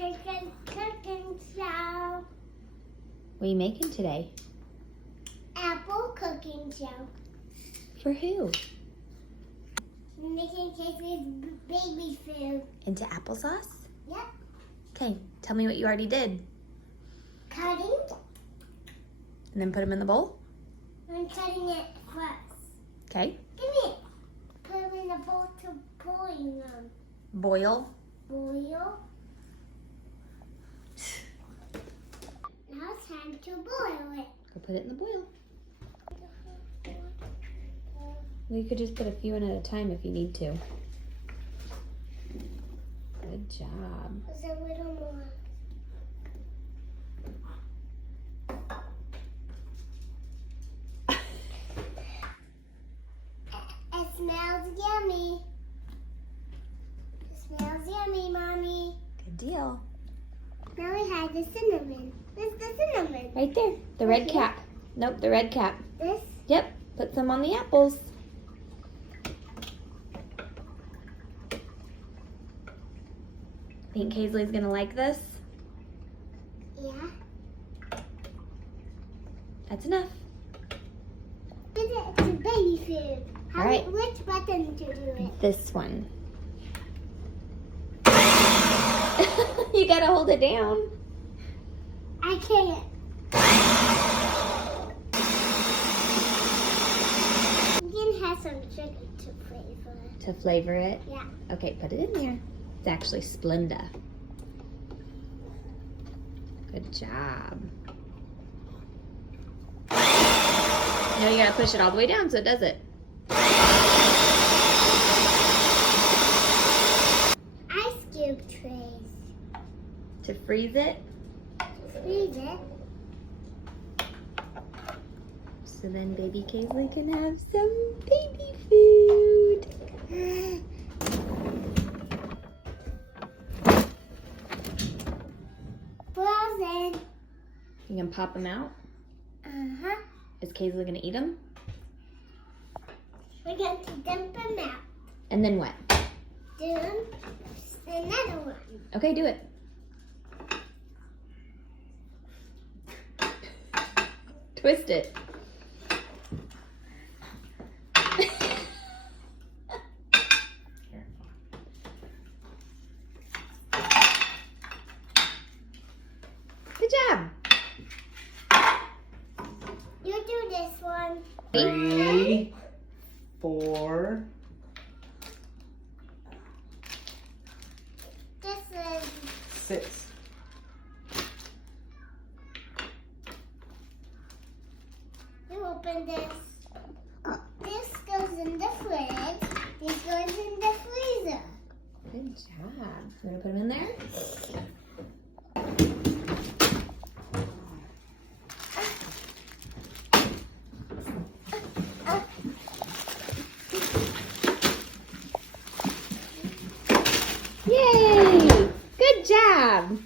cooking show. What are you making today? Apple cooking show. For who? I'm making Kaisley's baby food. Into applesauce? Yep. Okay, tell me what you already did. Cutting. And then put them in the bowl? I'm cutting it first. Okay. Give me it. Put them in the bowl to boil them. Boil. Boil. Now it's time to boil it. Go put it in the boil. Well, you could just put a few in at a time if you need to. Good job. There's a little more. It smells yummy. It smells yummy, Mommy. Good deal. Now we have the cinnamon. Where's the cinnamon? Right there. The red Okay. cap. Nope, the red cap. This? Yep. Put some on the apples. Think Kaisley's gonna like this? Yeah. That's enough. It's a baby food. All right. Which button to do it? This one. You gotta hold it down. I can't. You can have some sugar to flavor it. To flavor it? Yeah. Okay, put it in there. It's actually Splenda. Good job. Now you gotta push it all the way down so it does it. Ice cube trays. To freeze it. Freeze it. So then baby Kaisley can have some baby food. Frozen. You can pop them out. Uh-huh. Is Kaisley gonna eat them? We're going to dump them out. And then what? Then another one. Okay, do it. Twist it. Good job. You do this one. 3, 4. This is 6. you open this. This goes in the fridge. This goes in the freezer. Good job. You want to put them in there? Yay! Good job.